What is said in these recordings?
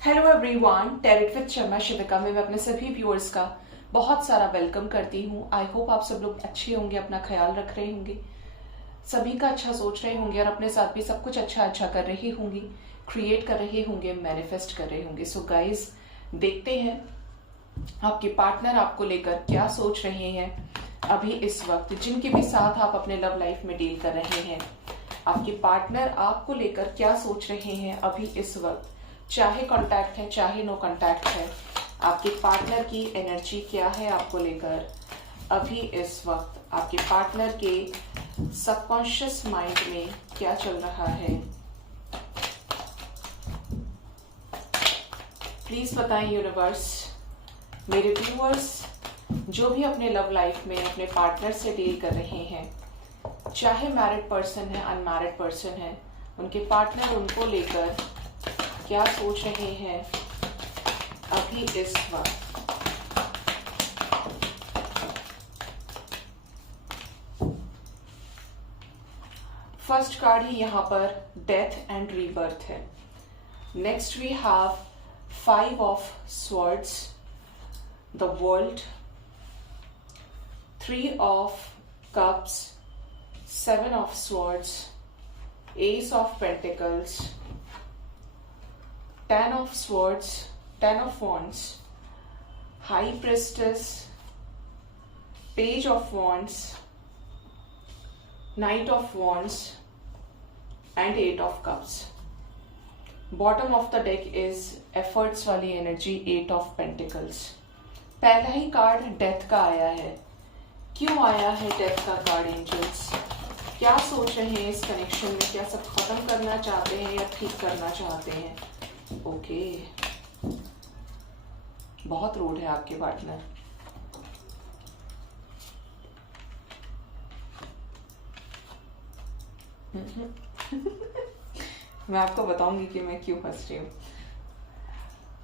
Hello everyone, tarot with Sharma Shivika में मैं अपने सभी व्यूअर्स का बहुत सारा वेलकम करती हूँ। आई होप आप सब लोग अच्छे होंगे, अपना ख्याल रख रहे होंगे, सभी का अच्छा सोच रहे होंगे और अपने साथ भी सब कुछ अच्छा अच्छा कर रहे होंगे, क्रिएट कर रहे होंगे, मैनिफेस्ट कर रहे होंगे। सो गाइज, देखते हैं आपके पार्टनर आपको लेकर क्या सोच रहे हैं अभी इस वक्त, जिनके भी साथ आप अपने लव लाइफ में डील कर रहे हैं। आपके पार्टनर आपको लेकर क्या सोच रहे हैं अभी इस वक्त, चाहे कांटेक्ट है चाहे नो कांटेक्ट है। आपके पार्टनर की एनर्जी क्या है आपको लेकर अभी इस वक्त, आपके पार्टनर के सबकॉन्शियस माइंड में क्या चल रहा है, प्लीज बताएं यूनिवर्स। मेरे व्यूअर्स जो भी अपने लव लाइफ में अपने पार्टनर से डील कर रहे हैं, चाहे मैरिड पर्सन है अनमैरिड पर्सन है, उनके पार्टनर उनको लेकर क्या सोच रहे हैं अभी इस वक्त। फर्स्ट कार्ड ही यहां पर डेथ एंड रीबर्थ है। Next we have 5 of swords, the world, 3 of cups, 7 of swords, ace of pentacles, 10 of swords, 10 of wands, high priestess, page of wands, knight of wands and 8 of cups. Bottom of the deck is efforts वाली energy, 8 of pentacles. पहला ही card death का आया है। क्यों आया है death का card angels? क्या सोच रहे हैं इस कनेक्शन में? क्या सब खत्म करना चाहते हैं या ठीक करना चाहते हैं? ओके, बहुत रूड है आपके पार्टनर। मैं आपको बताऊंगी कि मैं क्यों हंस रही हूँ।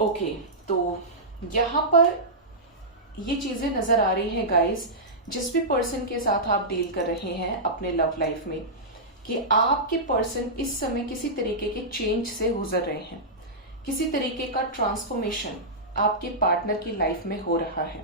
ओके, तो यहां पर ये चीजें नजर आ रही हैं गाइस, जिस भी पर्सन के साथ आप डील कर रहे हैं अपने लव लाइफ में, कि आपके पर्सन इस समय किसी तरीके के चेंज से गुजर रहे हैं, किसी तरीके का ट्रांसफॉर्मेशन आपके पार्टनर की लाइफ में हो रहा है।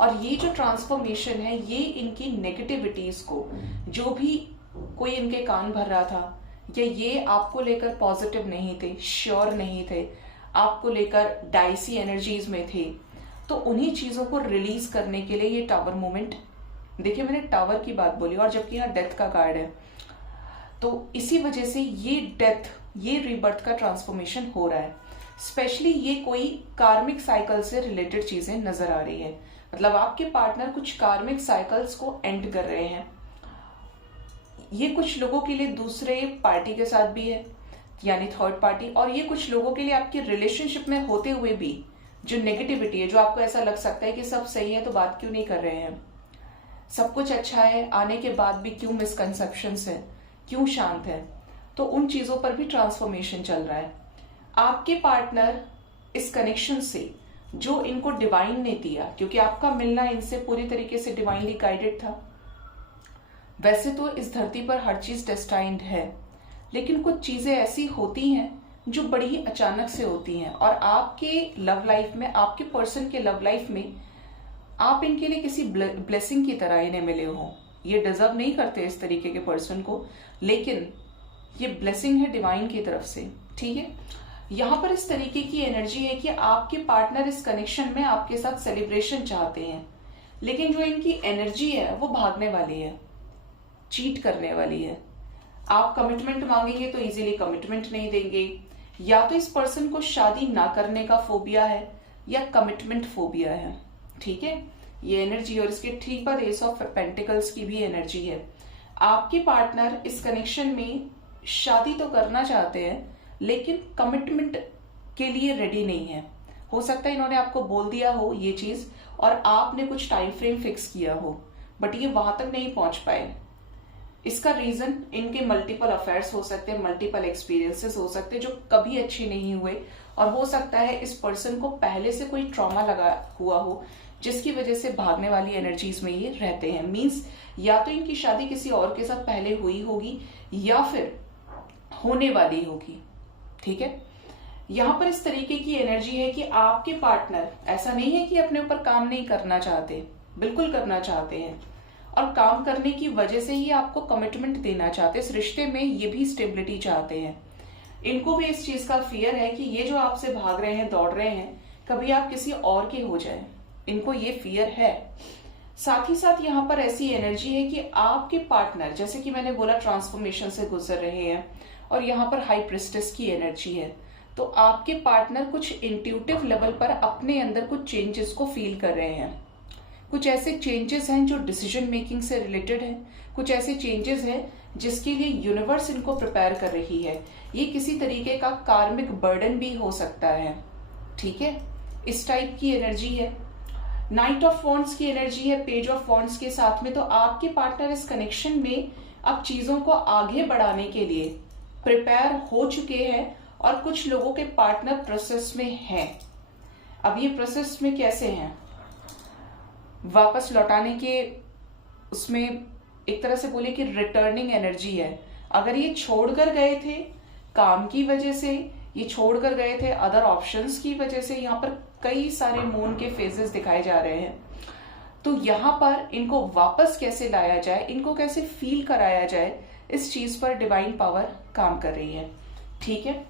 और ये जो ट्रांसफॉर्मेशन है, ये इनकी नेगेटिविटीज को, जो भी कोई इनके कान भर रहा था, या ये आपको लेकर पॉजिटिव नहीं थे, श्योर नहीं थे, आपको लेकर डाइसी एनर्जीज में थे, तो उन्हीं चीजों को रिलीज करने के लिए ये टावर मूवमेंट, देखिए मैंने टावर की बात बोली और जबकि यहाँ डेथ का कार्ड है, तो इसी वजह से ये डेथ, ये रीबर्थ का ट्रांसफॉर्मेशन हो रहा है। स्पेशली ये कोई कार्मिक साइकिल से रिलेटेड चीजें नजर आ रही है। मतलब आपके पार्टनर कुछ कार्मिक साइकिल्स को एंड कर रहे हैं। ये कुछ लोगों के लिए दूसरे पार्टी के साथ भी है, यानी थर्ड पार्टी, और ये कुछ लोगों के लिए आपके रिलेशनशिप में होते हुए भी जो नेगेटिविटी है, जो आपको ऐसा लग सकता है कि सब सही है तो बात क्यों नहीं कर रहे हैं, सब कुछ अच्छा है आने के बाद भी क्यों मिसकंसेप्शंस है, क्यों शांत है, तो उन चीजों पर भी ट्रांसफॉर्मेशन चल रहा है। आपके पार्टनर इस कनेक्शन से जो इनको डिवाइन ने दिया, क्योंकि आपका मिलना इनसे पूरी तरीके से डिवाइनली गाइडेड था। वैसे तो इस धरती पर हर चीज डेस्टाइन्ड है, लेकिन कुछ चीजें ऐसी होती हैं जो बड़ी ही अचानक से होती हैं, और आपके लव लाइफ में, आपके पर्सन के लव लाइफ में, आप इनके लिए किसी ब्लेसिंग की तरह इन्हें मिले हो। ये डिजर्व नहीं करते इस तरीके के पर्सन को, लेकिन ये ब्लेसिंग है डिवाइन की तरफ से। ठीक है, यहां पर इस तरीके की एनर्जी है कि आपके पार्टनर इस कनेक्शन में आपके साथ सेलिब्रेशन चाहते हैं, लेकिन जो इनकी एनर्जी है वो भागने वाली है, चीट करने वाली है। आप कमिटमेंट मांगेंगे तो इजीली कमिटमेंट नहीं देंगे, या तो इस पर्सन को शादी ना करने का फोबिया है या कमिटमेंट फोबिया है। ठीक है, ये एनर्जी, और इसके ठीक बाद एस ऑफ पेंटिकल्स की भी एनर्जी है। आपके पार्टनर इस कनेक्शन में शादी तो करना चाहते हैं, लेकिन कमिटमेंट के लिए रेडी नहीं है। हो सकता है इन्होंने आपको बोल दिया हो ये चीज और आपने कुछ टाइम फ्रेम फिक्स किया हो, बट ये वहां तक नहीं पहुंच पाए। इसका रीजन इनके मल्टीपल अफेयर्स हो सकते हैं, मल्टीपल एक्सपीरियंसेस हो सकते हैं जो कभी अच्छे नहीं हुए, और हो सकता है इस पर्सन को पहले से कोई ट्रॉमा लगा हुआ हो, जिसकी वजह से भागने वाली एनर्जीज में ये रहते हैं। मींस या तो इनकी शादी किसी और के साथ पहले हुई होगी या फिर होने वाली होगी। ठीक है, यहाँ पर इस तरीके की एनर्जी है कि आपके पार्टनर, ऐसा नहीं है कि अपने ऊपर काम नहीं करना चाहते, बिल्कुल करना चाहते हैं, और काम करने की वजह से ही आपको कमिटमेंट देना चाहते हैं। इस रिश्ते में ये भी स्टेबिलिटी चाहते हैं। इनको भी इस चीज का फियर है कि ये जो आपसे भाग रहे हैं, दौड़ रहे हैं, कभी आप किसी और के हो जाए, इनको ये फियर है। साथ ही साथ यहाँ पर ऐसी एनर्जी है कि आपके पार्टनर, जैसे कि मैंने बोला, ट्रांसफॉर्मेशन से गुजर रहे हैं, और यहाँ पर हाई प्रिस्टेस की एनर्जी है। तो आपके पार्टनर कुछ इंट्यूटिव लेवल पर अपने अंदर कुछ चेंजेस को फील कर रहे हैं। कुछ ऐसे चेंजेस हैं जो डिसीजन मेकिंग से रिलेटेड है, कुछ ऐसे चेंजेस हैं जिसके लिए यूनिवर्स इनको प्रिपेयर कर रही है। ये किसी तरीके का कार्मिक बर्डन भी हो सकता है, ठीक है, इस टाइप की एनर्जी है। नाइट ऑफ वॉन्ड्स की एनर्जी है पेज ऑफ वॉन्ड्स के साथ में। तो आपके पार्टनर इस कनेक्शन में अब चीजों को आगे बढ़ाने के लिए प्रिपेयर हो चुके हैं, और कुछ लोगों के पार्टनर प्रोसेस में हैं। अब ये प्रोसेस में कैसे हैं, वापस लौटाने के, उसमें एक तरह से बोले कि रिटर्निंग एनर्जी है। अगर ये छोड़कर गए थे काम की वजह से, ये छोड़कर गए थे अदर ऑप्शंस की वजह से, यहाँ पर कई सारे मून के फेजेस दिखाए जा रहे हैं। तो यहाँ पर इनको वापस कैसे लाया जाए, इनको कैसे फील कराया जाए, इस चीज पर डिवाइन पावर काम कर रही है, ठीक है।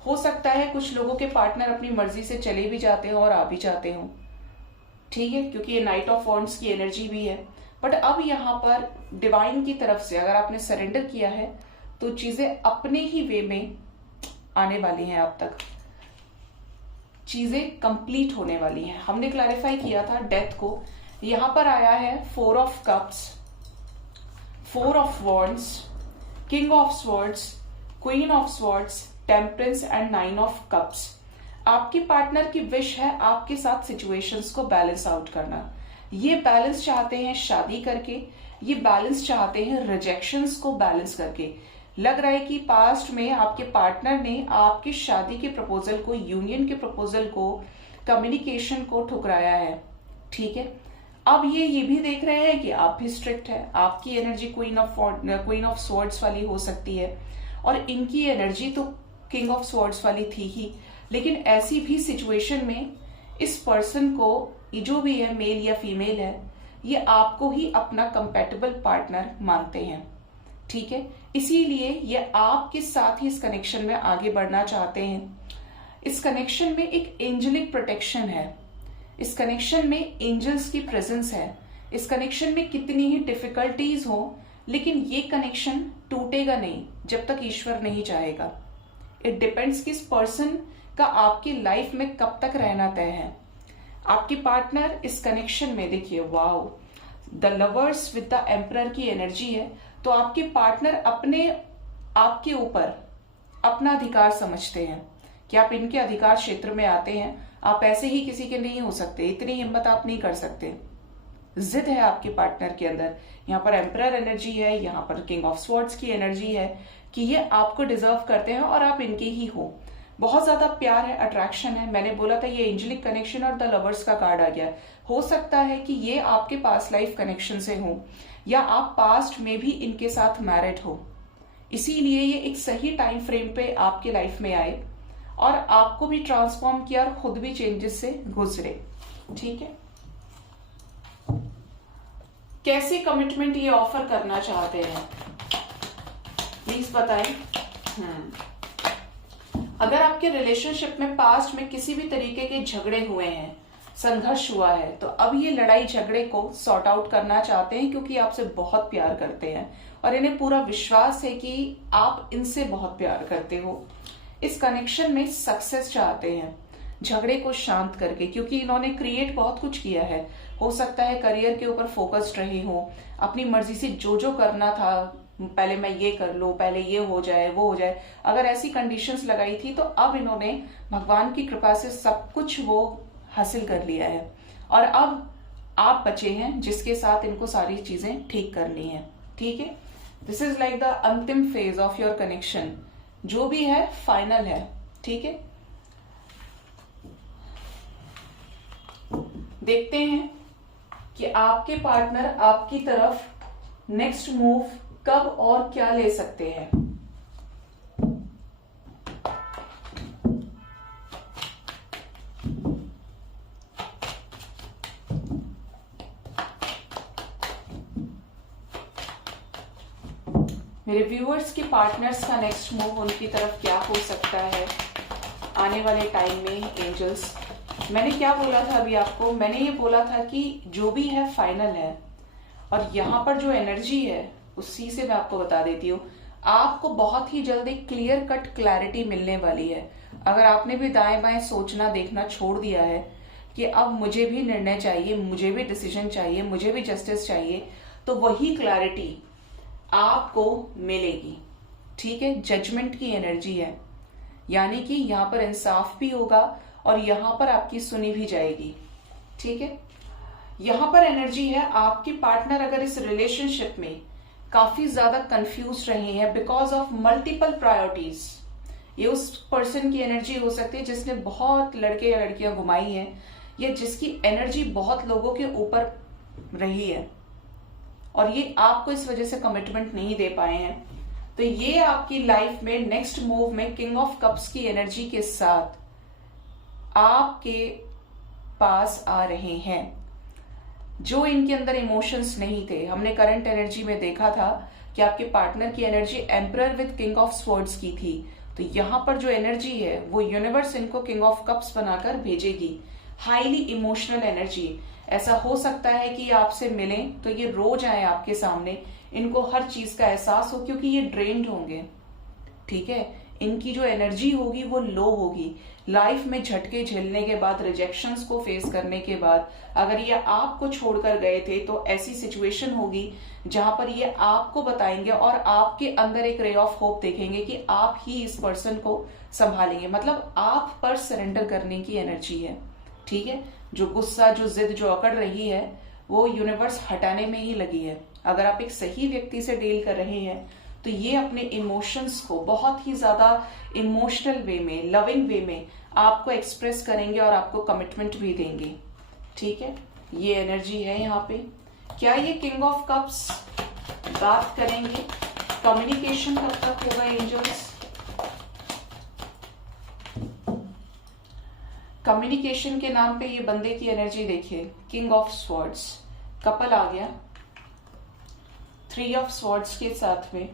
हो सकता है कुछ लोगों के पार्टनर अपनी मर्जी से चले भी जाते हो और आ भी जाते हो, ठीक है, क्योंकि ये नाइट ऑफ वॉन्ड्स की एनर्जी भी है। बट अब यहाँ पर डिवाइन की तरफ से अगर आपने सरेंडर किया है तो चीजें अपने ही वे में आने वाली हैं। अब तक चीजें कंप्लीट होने वाली हैं। हमने क्लैरिफाई किया था डेथ को। यहां पर आया है 4 of cups, 4 of wands, king of swords, queen of swords, temperance and 9 of cups. आपके पार्टनर की विश है आपके साथ सिचुएशंस को बैलेंस आउट करना। ये बैलेंस चाहते हैं शादी करके, ये बैलेंस चाहते हैं रिजेक्शंस को बैलेंस करके। लग रहा है कि पास्ट में आपके पार्टनर ने आपकी शादी के प्रपोजल को, यूनियन के प्रपोजल को, कम्युनिकेशन को ठुकराया है, ठीक है। अब ये भी देख रहे हैं कि आप भी स्ट्रिक्ट है। आपकी एनर्जी क्वीन ऑफ स्वॉर्ड्स वाली हो सकती है, और इनकी एनर्जी तो किंग ऑफ स्वॉर्ड्स वाली थी ही। लेकिन ऐसी भी सिचुएशन में इस पर्सन को, ये जो भी है, मेल या फीमेल है, ये आपको ही अपना कंपैटिबल पार्टनर मानते हैं, ठीक है। इसीलिए ये आपके साथ ही इस कनेक्शन में आगे बढ़ना चाहते हैं। इस कनेक्शन में एक एंजेलिक प्रोटेक्शन है, इस कनेक्शन में एंजल्स की प्रेजेंस है। इस कनेक्शन में कितनी ही डिफिकल्टीज हो, लेकिन ये कनेक्शन टूटेगा नहीं जब तक ईश्वर नहीं चाहेगा। इट डिपेंड्स कि इस पर्सन का आपकी लाइफ में कब तक रहना तय है। आपके पार्टनर इस कनेक्शन में, देखिए, wow, the lovers with the emperor की एनर्जी है। तो आपके पार्टनर अपने आपके ऊपर अपना अधिकार समझते हैं कि आप इनके अधिकार क्षेत्र में आते हैं। आप ऐसे ही किसी के नहीं हो सकते, इतनी हिम्मत आप नहीं कर सकते। जिद है आपके पार्टनर के अंदर। यहाँ पर एम्परर एनर्जी है, यहाँ पर किंग ऑफ स्वॉर्ड्स की एनर्जी है कि ये आपको डिजर्व करते हैं और आप इनके ही हो। बहुत ज्यादा प्यार है, अट्रैक्शन है। मैंने बोला था ये एंजेलिक कनेक्शन और द लवर्स का कार्ड आ गया। हो सकता है कि ये आपके पास्ट लाइफ कनेक्शन से हो, या आप पास्ट में भी इनके साथ मैरिड हो। इसीलिए ये एक सही टाइम फ्रेम पे आपके लाइफ में आए और आपको भी ट्रांसफॉर्म किया और खुद भी चेंजेस से गुजरे, ठीक है। कैसे कमिटमेंट ये ऑफर करना चाहते हैं, प्लीज बताएं। अगर आपके रिलेशनशिप में पास्ट में किसी भी तरीके के झगड़े हुए हैं, संघर्ष हुआ है, तो अब ये लड़ाई झगड़े को सॉर्ट आउट करना चाहते हैं, क्योंकि आपसे बहुत प्यार करते हैं और इन्हें पूरा विश्वास है कि आप इनसे बहुत प्यार करते हो। इस कनेक्शन में सक्सेस चाहते हैं, झगड़े को शांत करके, क्योंकि इन्होंने क्रिएट बहुत कुछ किया है। हो सकता है करियर के ऊपर फोकस्ड रहे हो, अपनी मर्जी से जो करना था, पहले मैं ये कर लूं, पहले ये हो जाए, वो हो जाए, अगर ऐसी कंडीशंस लगाई थी, तो अब इन्होंने भगवान की कृपा से सब कुछ वो हासिल कर लिया है और अब आप बचे हैं जिसके साथ इनको सारी चीजें ठीक करनी है, ठीक है। दिस इज लाइक द अंतिम फेज ऑफ योर कनेक्शन, जो भी है फाइनल है, ठीक है। देखते हैं कि आपके पार्टनर आपकी तरफ नेक्स्ट मूव कब और क्या ले सकते हैं। मेरे व्यूअर्स के पार्टनर्स का नेक्स्ट मूव उनकी तरफ क्या हो सकता है आने वाले टाइम में एंजल्स। मैंने क्या बोला था अभी आपको, मैंने ये बोला था कि जो भी है फाइनल है, और यहाँ पर जो एनर्जी है उसी से मैं आपको बता देती हूँ, आपको बहुत ही जल्द एक क्लियर कट क्लैरिटी मिलने वाली है। अगर आपने भी दाएं बाएं सोचना देखना छोड़ दिया है कि अब मुझे भी निर्णय चाहिए, मुझे भी डिसीजन चाहिए, मुझे भी जस्टिस चाहिए, तो वही क्लैरिटी आपको मिलेगी। ठीक है, जजमेंट की एनर्जी है, यानी कि यहाँ पर इंसाफ भी होगा और यहाँ पर आपकी सुनी भी जाएगी। ठीक है, यहाँ पर एनर्जी है आपके पार्टनर अगर इस रिलेशनशिप में काफी ज्यादा कंफ्यूज रहे हैं बिकॉज ऑफ मल्टीपल प्रायोरिटीज, ये उस पर्सन की एनर्जी हो सकती है जिसने बहुत लड़के या लड़कियां घुमाई हैं, या जिसकी एनर्जी बहुत लोगों के ऊपर रही है और ये आपको इस वजह से कमिटमेंट नहीं दे पाए हैं। तो ये आपकी लाइफ में नेक्स्ट मूव में किंग ऑफ कप्स की एनर्जी के साथ आपके पास आ रहे हैं। जो इनके अंदर इमोशंस नहीं थे, हमने करंट एनर्जी में देखा था कि आपके पार्टनर की energy emperor with king of swords की थी, तो यहां पर जो एनर्जी है वो यूनिवर्स इनको किंग ऑफ कप्स बनाकर भेजेगी। हाईली इमोशनल एनर्जी, ऐसा हो सकता है कि ये आपसे मिलें तो ये रोज आए आपके सामने, इनको हर चीज का एहसास हो क्योंकि ये ड्रेन्ड होंगे। ठीक है, इनकी जो एनर्जी होगी वो लो होगी। लाइफ में झटके झेलने के बाद, रिजेक्शंस को फेस करने के बाद अगर ये आपको छोड़कर गए थे तो ऐसी सिचुएशन होगी जहां पर ये आपको बताएंगे और आपके अंदर एक रे ऑफ होप देखेंगे कि आप ही इस पर्सन को संभालेंगे। मतलब आप पर सरेंडर करने की एनर्जी है। ठीक है, जो गुस्सा, जो जिद, जो अकड़ रही है वो यूनिवर्स हटाने में ही लगी है। अगर आप एक सही व्यक्ति से डील कर रहे हैं तो ये अपने इमोशंस को बहुत ही ज्यादा इमोशनल वे में, लविंग वे में आपको एक्सप्रेस करेंगे और आपको कमिटमेंट भी देंगे। ठीक है, ये एनर्जी है यहाँ पे। क्या ये किंग ऑफ कप्स बात करेंगे? कम्युनिकेशन कब तक होगा एंजल्स? कम्युनिकेशन के नाम पे ये बंदे की एनर्जी देखिए, किंग ऑफ स्वॉर्ड्स, कपल आ गया, 3 ऑफ स्वॉर्ड्स के साथ में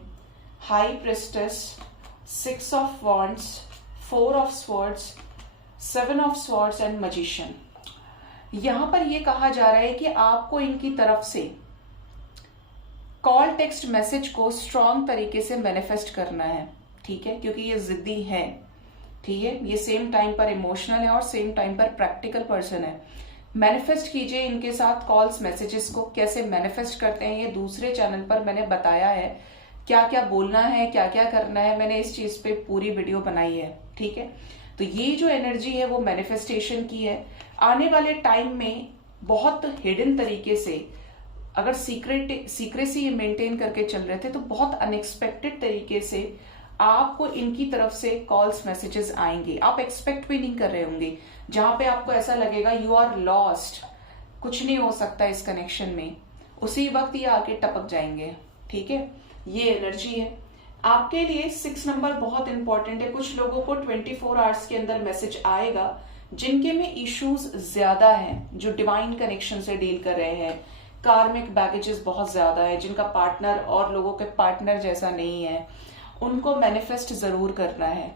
high priestess, 6 of wands, 4 of swords, 7 of swords and magician. यहां पर यह कहा जा रहा है कि आपको इनकी तरफ से कॉल, टेक्स्ट, मैसेज को स्ट्रॉन्ग तरीके से मैनिफेस्ट करना है। ठीक है, क्योंकि ये जिद्दी है। ठीक है, ये सेम टाइम पर इमोशनल है और सेम टाइम पर प्रैक्टिकल पर्सन है। मैनिफेस्ट कीजिए इनके साथ कॉल्स, मैसेजेस को। कैसे मैनिफेस्ट करते हैं ये दूसरे चैनल पर मैंने बताया है, क्या क्या बोलना है, क्या क्या करना है, मैंने इस चीज पे पूरी वीडियो बनाई है। ठीक है, तो ये जो एनर्जी है वो मैनिफेस्टेशन की है। आने वाले टाइम में बहुत हिडन तरीके से, अगर सीक्रेसी मेंटेन करके चल रहे थे तो बहुत अनएक्सपेक्टेड तरीके से आपको इनकी तरफ से कॉल्स, मैसेजेस आएंगे। आप एक्सपेक्ट भी नहीं कर रहे होंगे, जहां पे आपको ऐसा लगेगा यू आर लॉस्ट, कुछ नहीं हो सकता इस कनेक्शन में, उसी वक्त ये आके टपक जाएंगे। ठीक है, ये एनर्जी है आपके लिए। 6 नंबर बहुत इंपॉर्टेंट है। कुछ लोगों को 24 आवर्स के अंदर मैसेज आएगा जिनके में इश्यूज ज्यादा हैं, जो डिवाइन कनेक्शन से डील कर रहे हैं, कार्मिक बैगेजेस बहुत ज्यादा है, जिनका पार्टनर और लोगों के पार्टनर जैसा नहीं है, उनको मैनिफेस्ट जरूर करना है।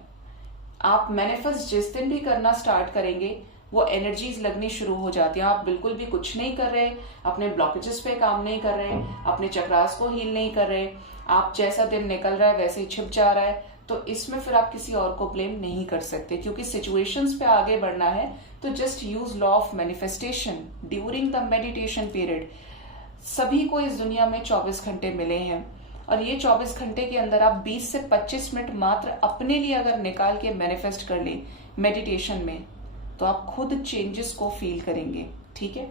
आप मैनिफेस्ट जिस दिन भी करना स्टार्ट करेंगे वो एनर्जीज लगनी शुरू हो जाती है। आप बिल्कुल भी कुछ नहीं कर रहे, अपने ब्लॉकेजेस पे काम नहीं कर रहे, अपने चक्रास को हील नहीं कर रहे, आप जैसा दिन निकल रहा है वैसे ही छिप जा रहा है, तो इसमें फिर आप किसी और को ब्लेम नहीं कर सकते, क्योंकि सिचुएशंस पे आगे बढ़ना है तो just use law of manifestation during the meditation period. सभी को इस दुनिया में 24 घंटे मिले हैं और ये 24 घंटे के अंदर आप 20 से 25 मिनट मात्र अपने लिए अगर निकाल के मैनिफेस्ट कर लें मेडिटेशन में, तो आप खुद चेंजेस को फील करेंगे। ठीक है,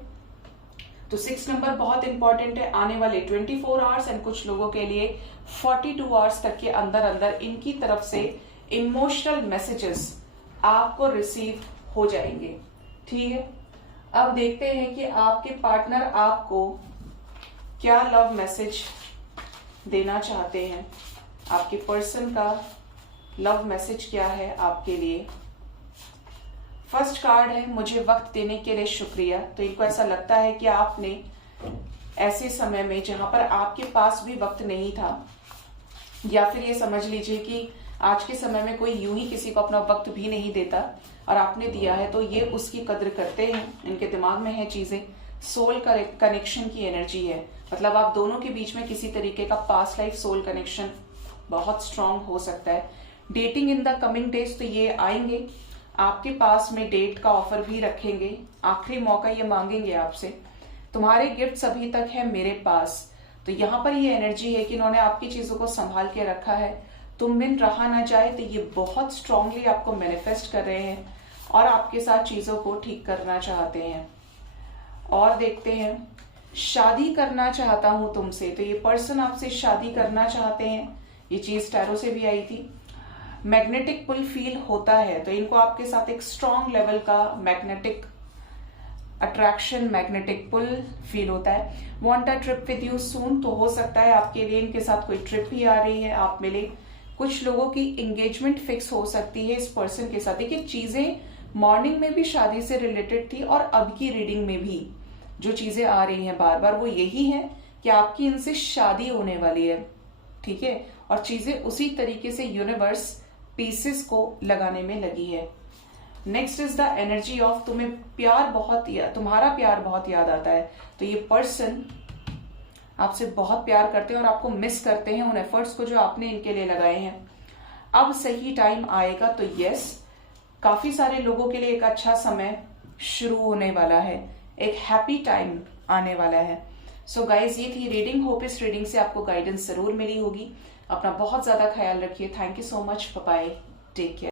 तो 6 नंबर बहुत इंपॉर्टेंट है। आने वाले 24 आवर्स एंड कुछ लोगों के लिए 42 आवर्स तक के अंदर अंदर इनकी तरफ से इमोशनल मैसेजेस आपको रिसीव हो जाएंगे। ठीक है, अब देखते हैं कि आपके पार्टनर आपको क्या लव मैसेज देना चाहते हैं। आपके पर्सन का लव मैसेज क्या है आपके लिए। फर्स्ट कार्ड है मुझे वक्त देने के लिए शुक्रिया। तो इनको ऐसा लगता है कि आपने ऐसे समय में जहां पर आपके पास भी वक्त नहीं था, या फिर ये समझ लीजिए कि आज के समय में कोई यूं ही किसी को अपना वक्त भी नहीं देता, और आपने दिया है तो ये उसकी कद्र करते हैं। इनके दिमाग में है चीजें, सोल का कनेक्शन की एनर्जी है, मतलब आप दोनों के बीच में किसी तरीके का पास्ट लाइफ सोल कनेक्शन बहुत स्ट्रांग हो सकता है। Dating in the coming days, तो ये आएंगे आपके पास में, डेट का ऑफर भी रखेंगे, आखिरी मौका ये मांगेंगे आपसे। तुम्हारे गिफ्ट्स अभी तक है मेरे पास, तो यहाँ पर ये एनर्जी है कि इन्होंने आपकी चीजों को संभाल के रखा है। तुम बिन रहा ना जाए, तो ये बहुत स्ट्रांगली आपको मैनिफेस्ट कर रहे हैं और आपके साथ चीजों को ठीक करना चाहते हैं। और देखते हैं, शादी करना चाहता हूं तुमसे, तो ये पर्सन आपसे शादी करना चाहते हैं। ये चीज टैरो से भी आई थी। मैग्नेटिक पुल फील होता है, तो इनको आपके साथ एक स्ट्रांग लेवल का magnetic attraction, magnetic pull feel होता है। Want a trip with you soon, तो हो सकता है आपके लिए इनके साथ कोई ट्रिप भी आ रही है, आप मिले। कुछ लोगों की एंगेजमेंट फिक्स हो सकती है इस पर्सन के साथ। देखिए, चीजें मॉर्निंग में भी शादी से रिलेटेड थी और अब की रीडिंग में भी जो चीजें आ रही हैं बार बार वो यही है कि आपकी इनसे शादी होने वाली है, ठीक है। और चीजें उसी तरीके से यूनिवर्स पीसेस को लगाने में लगी है। Next is the energy of, तुम्हें प्यार बहुत, तुम्हारा प्यार बहुत याद आता है, तो ये पर्सन आपसे बहुत प्यार करते हैं और आपको मिस करते हैं, उन एफर्ट्स को जो आपने इनके लिए लगाए हैं। अब सही टाइम आएगा, तो यस, काफी सारे लोगों के लिए एक अच्छा समय शुरू होने वाला है, एक हैप्पी टाइम आने वाला है। सो गाइज, ये थी रीडिंग। होप इस रीडिंग से आपको गाइडेंस जरूर मिली होगी। अपना बहुत ज्यादा ख्याल रखिए। Thank you so much. Bye bye, take care.